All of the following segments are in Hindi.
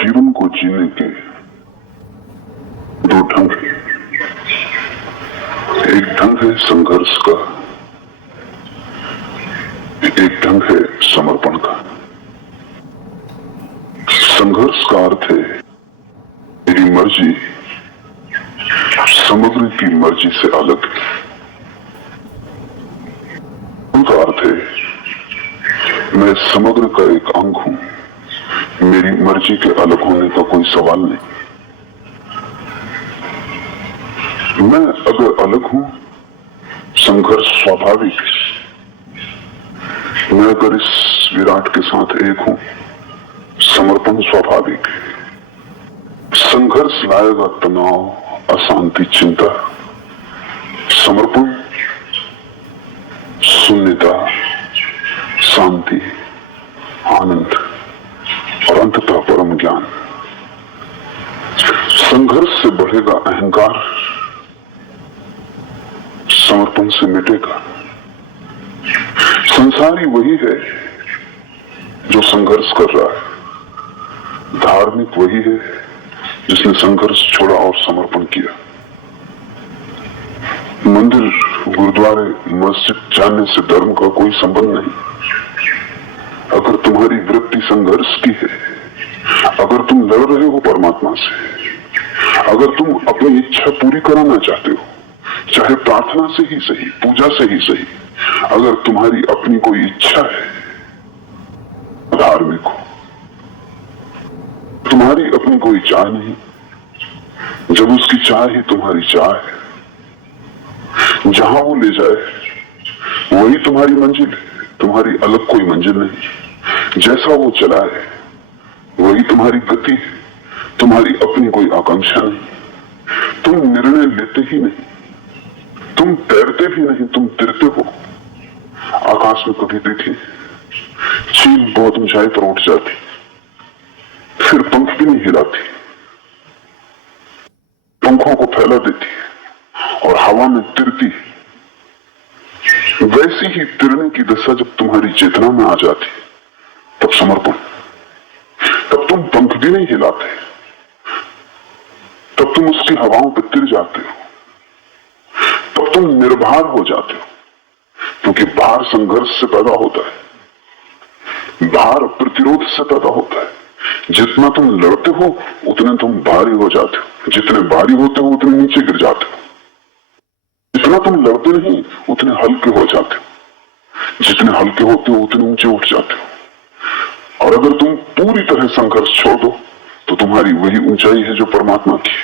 जीवन को जीने के दो ढंग हैं। एक ढंग है संघर्ष का, एक ढंग है समर्पण का। संघर्ष का अर्थ है मेरी मर्जी समग्र की मर्जी से अलग है। उनका अर्थ है मैं समग्र का एक अंग हूं, मेरी मर्जी के अलग होने का कोई सवाल नहीं। मैं अगर अलग हूं, संघर्ष स्वाभाविक है। मैं अगर इस विराट के साथ एक हूं, समर्पण स्वाभाविक है। संघर्ष लाएगा तनाव, अशांति, चिंता। समर्पण शून्यता, शांति, आनंद और अंततः परम ज्ञान। संघर्ष से बढ़ेगा अहंकार, समर्पण से मिटेगा। संसारी वही है जो संघर्ष कर रहा है, धार्मिक वही है जिसने संघर्ष छोड़ा और समर्पण किया। मंदिर, गुरुद्वारे, मस्जिद जाने से धर्म का कोई संबंध नहीं। अगर तुम्हारी वृत्ति संघर्ष की है, अगर तुम लड़ रहे हो परमात्मा से, अगर तुम अपनी इच्छा पूरी कराना चाहते हो, चाहे प्रार्थना से ही सही, पूजा से ही सही, अगर तुम्हारी अपनी कोई इच्छा है, धार्मिक हो, तुम्हारी अपनी कोई चाह नहीं, जब उसकी चाह ही तुम्हारी चाह है, जहां वो ले जाए वही तुम्हारी मंजिल है, तुम्हारी अलग कोई मंजिल नहीं। जैसा वो चलाए वही तुम्हारी गति है, तुम्हारी अपनी कोई आकांक्षा नहीं। तुम निर्णय लेते ही नहीं, तुम तैरते भी नहीं, तुम तिरते हो। आकाश में कभी देखी चील बहुत ऊंचाई पर उठ जाती, फिर पंख भी नहीं हिलाती, पंखों को फैला देती और हवा में तिरती। वैसी ही तिरने की दशा जब तुम्हारी चेतना में आ जाती, तब समर्पण। तब तुम पंख भी नहीं हिलाते, तब तुम उसकी हवाओं पर तिर जाते हो, तब तुम निर्भर हो जाते हो। क्योंकि भार संघर्ष से पैदा होता है, भार प्रतिरोध से पैदा होता है। जितना तुम लड़ते हो उतने तुम भारी हो जाते हो, जितने भारी होते हो उतने नीचे गिर जाते हो। जितना तुम लड़ते नहीं उतने हल्के हो जाते हो, जितने हल्के होते हो उतने ऊंचे उठ जाते हो। और अगर तुम पूरी तरह संघर्ष छोड़ दो तो तुम्हारी वही ऊंचाई है जो परमात्मा की।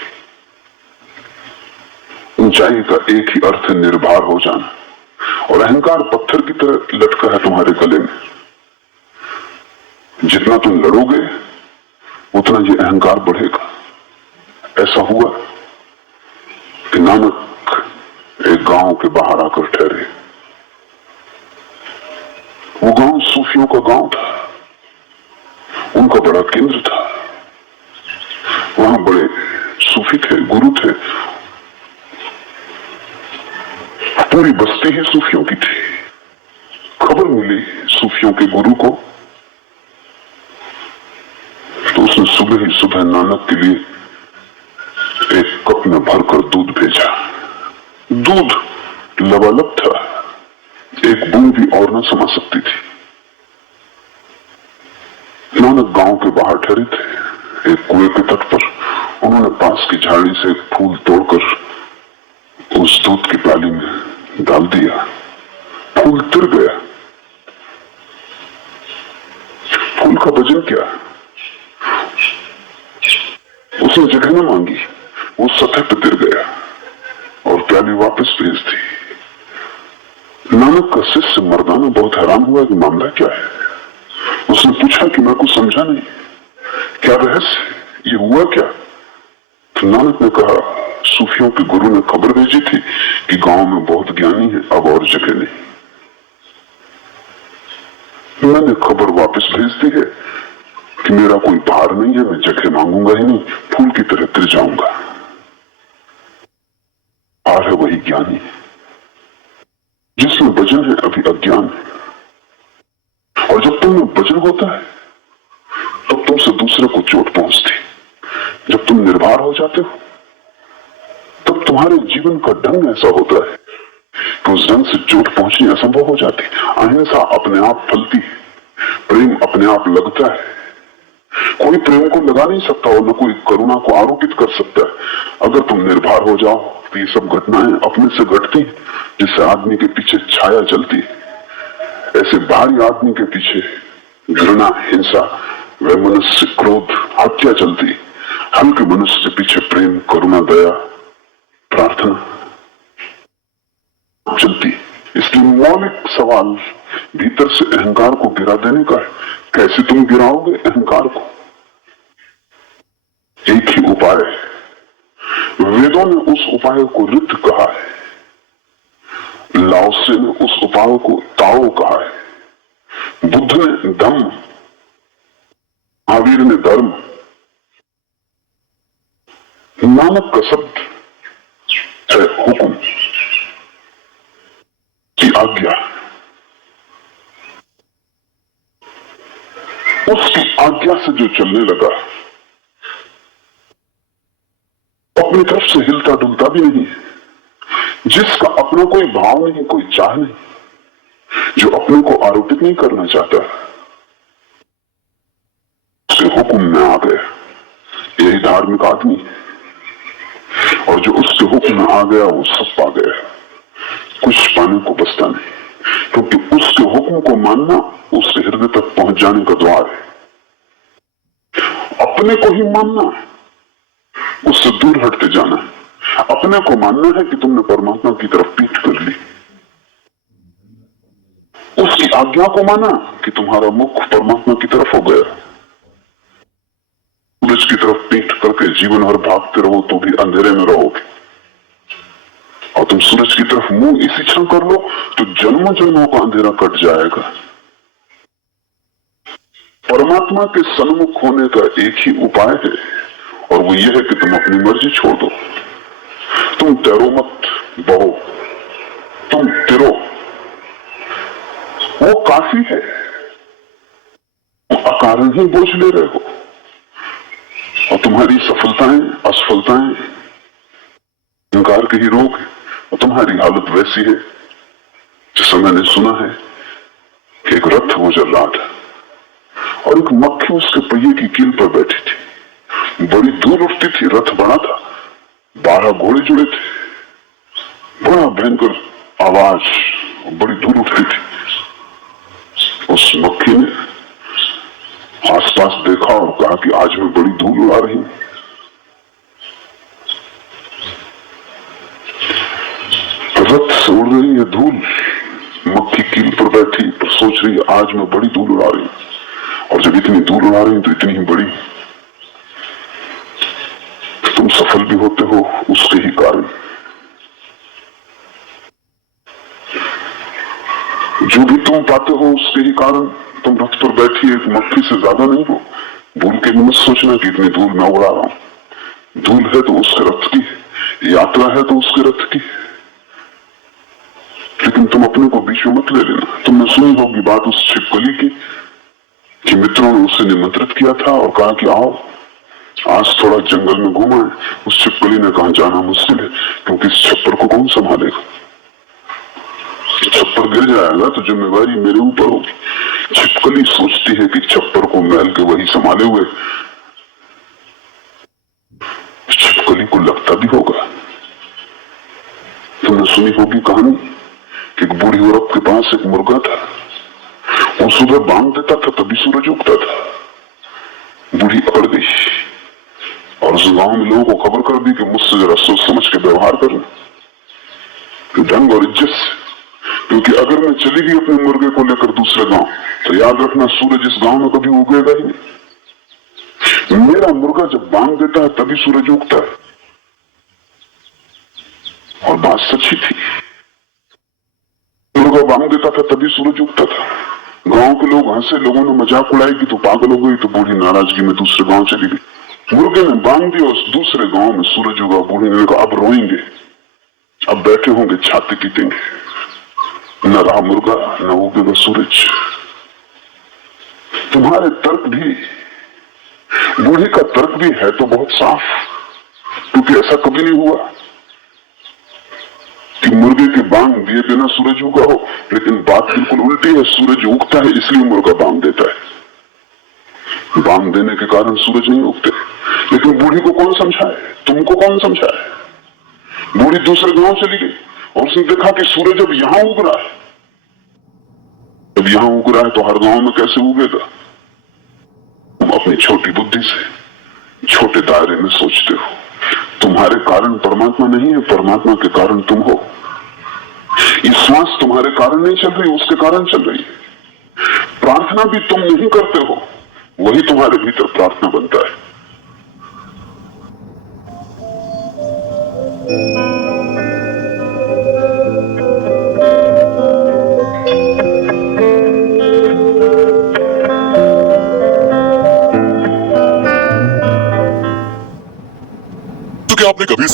ऊंचाई का एक ही अर्थ है निर्भर हो जाना, और अहंकार पत्थर की तरह लटका है तुम्हारे गले में। जितना तुम लड़ोगे उतना ये अहंकार बढ़ेगा। ऐसा हुआ कि नानक एक गांव के बाहर आकर ठहरे। वो गांव सूफियों का गांव था, उनका बड़ा केंद्र था। वहां बड़े सूफी थे, गुरु थे, पूरी बस्ती ही सूफियों की थी। खबर मिली सूफियों के गुरु को, तो उसने सुबह ही सुबह नानक के लिए एक कप में भरकर दूध भेजा। दूध लबालब था, एक बूंद भी और न समा सकती थी। नानक गांव के बाहर ठहरे थे, एक कुएं के तट पर। उन्होंने पास की झाड़ी से एक फूल तोड़कर उस दूध की प्याली में डाल दिया। फूल तिर गया। फूल का वजन क्या? उसने जगह न मांगी, वो सतह पर तिर गया और प्याली वापस भेज दी। नानक का शिष्य मर्दाना बहुत हैरान हुआ कि मामला क्या है। उसने पूछा कि मैं कुछ समझा नहीं, क्या रहस्य, ये हुआ क्या? तो नानक ने कहा, सूफियों के गुरु ने खबर भेजी थी कि गांव में बहुत ज्ञानी है, अब और जगह नहीं। मैंने खबर वापस भेज दी है कि मेरा कोई भार नहीं है, मैं जगह मांगूंगा ही नहीं, फूल की तरह तिर जाऊंगा। भार है वही ज्ञानी, जिसमें वजन है अभी अज्ञान है। और जब तुम में वजन होता है तब तुम तुमसे दूसरे को चोट पहुंचती। जब तुम निर्भर हो जाते हो तब तुम्हारे जीवन का ढंग ऐसा होता है कि उस ढंग से चोट पहुंचनी असंभव हो जाती। अहिंसा अपने आप फलती है, प्रेम अपने आप लगता है। कोई प्रेम को लगा नहीं सकता और न कोई करुणा को आरोपित कर सकता है। अगर तुम निर्भर हो जाओ तो ये सब घटनाएं अपने से घटती हैं, जिससे आदमी के पीछे छाया चलती है। ऐसे भारी आदमी के पीछे घृणा, हिंसा, वैमनस्य, क्रोध, हत्या चलती। हल्के मनुष्य के पीछे प्रेम, करुणा, दया, प्रार्थना चलती। इसलिए मौलिक सवाल भीतर से अहंकार को गिरा देने का है। कैसे तुम गिराओगे अहंकार को? एक ही उपाय है। वेदों ने उस उपाय को रित कहा है, लाओसे ने उस उपाय को ताओ कहा है, बुद्ध ने धम्म, महावीर ने धर्म, नानक का शब्द है हुक्म की आज्ञा। उसकी आज्ञा से जो चलने लगा अपनी तरफ से हिलता डुलता भी नहीं, जिसका अपना कोई भाव नहीं, कोई चाह नहीं, जो अपने को आरोपित नहीं करना चाहता, उसके हुक्म में आ गया। यही धार्मिक आदमी है। और जो उसके हुक्म में आ गया वो सब पा गया, कुछ पाने को बचता नहीं। क्योंकि उसके हुक्म को मानना उसके हृदय तक पहुंच जाने का द्वार है। अपने को ही मानना है, उससे दूर हटते जाना है। अपने को मानना है कि तुमने परमात्मा की तरफ पीठ कर ली, उसकी आज्ञा को माना कि तुम्हारा मुख परमात्मा की तरफ हो गया। सूरज की तरफ पीठ करके जीवन भर भागते रहो तो भी अंधेरे में रहोगे, और तुम सूरज की तरफ मुंह इसी क्षण कर लो तो जन्मों जन्मों का अंधेरा कट जाएगा। परमात्मा के सन्मुख होने का एक ही उपाय है, और वो ये है कि तुम अपनी मर्जी छोड़ दो। तुम तैरो मत, बहो, तुम तिरो, वो काफी है। अकारण ही बोझ ले रहे हो, और तुम्हारी सफलताएं, असफलताएं अहंकार के ही रोग है। और तुम्हारी हालत वैसी है जैसा मैंने सुना है कि एक रथ गुजर रहा था और एक मक्खी उसके पहिए की कील पर बैठी थी। बड़ी दूर उठती थी, रथ बड़ा था, 12 घोड़े जुड़े थे, बड़ा भयंकर आवाज, बड़ी दूर उठती थी। उस मक्खी ने आसपास देखा और कहा कि आज मैं बड़ी धूल उड़ा रही हूं। रथ से उड़ रही है धूल, मक्खी कील पर बैठी पर सोच रही है आज मैं बड़ी धूल उड़ा रही हूं। और जब इतनी धूल उड़ा रही हूं तो इतनी ही बड़ी, तुम सफल भी होते हो उसके ही कारण। जो भी तुम पाते हो उसके ही कारण। तुम रथ पर बैठी एक मक्खी से ज्यादा नहीं हो। भूल के मत सोचना कि इतनी धूल मैं उड़ा रहा हूं। धूल है तो उसके रथ की, यात्रा है तो उसके रथ की, लेकिन तुम अपने को बीच में मत ले लेना। तुमने सुनी होगी बात उस छिपकली की कि मित्रों ने उसे निमंत्रित किया था और कहा कि आओ आज थोड़ा जंगल में घुमा है। उस छिपकली ने कहा जाना मुश्किल है, क्योंकि इस छप्पर को कौन संभालेगा, छप्पर गिर जाएगा तो जिम्मेवारी मेरे ऊपर होगी। छिपकली सोचती है कि छप्पर को मैल के वही संभाले हुए। छिपकली को लगता भी होगा, तुमने सुनी होगी कहानी कि एक बूढ़ी औरत के पास एक मुर्गा था। वो सुबह बांध देता था तभी सूरज उगता था। बूढ़ी अकड़ गई और उस गांव में लोगों को खबर कर दी कि मुझसे जरा सोच समझ के व्यवहार करना, ढंग और इज्जत से, क्योंकि अगर मैं चली गई अपने मुर्गे को लेकर दूसरे गांव तो याद रखना सूरज इस गांव में कभी उगेगा ही नहीं। मेरा मुर्गा जब बांध देता है तभी सूरज उगता है। और बात सच्ची थी, मुर्गा बांध देता था तभी सूरज उगता था। गांव के लोग हंसे, लोगों ने मजाक उड़ाई कि तू पागल हो गई, तो बूढ़ी नाराजगी में दूसरे गांव चली गई। मुर्गे ने बांध दिया, उस दूसरे गांव में सूरज उगा। बूढ़ी ने कहा अब रोएंगे, अब बैठे होंगे छाती पीटेंगे, न रहा मुर्गा न उगेगा सूरज। तुम्हारे तर्क भी बूढ़ी का तर्क भी है तो बहुत साफ, क्योंकि ऐसा कभी नहीं हुआ कि मुर्गे के बांग दिए बिना सूरज उगा हो। लेकिन बात बिल्कुल उल्टी है, सूरज उगता है इसलिए मुर्गा बांग देता है, बांग देने के कारण सूरज नहीं उगते। लेकिन बूढ़ी को कौन समझाए, तुमको कौन समझाए। बूढ़ी दूसरे गांव चली गई और उसने देखा कि सूरज अब यहां उग रहा है। अब यहां उग रहा है तो हर गांव में कैसे उगेगा। तुम अपनी छोटी बुद्धि से छोटे दायरे में सोचते हो। तुम्हारे कारण परमात्मा नहीं है, परमात्मा के कारण तुम हो। ये श्वास तुम्हारे कारण नहीं चल रही, उसके कारण चल रही है। प्रार्थना भी तुम नहीं करते हो, वही तुम्हारे भीतर प्रार्थना बनता है। तो क्या आपने कभी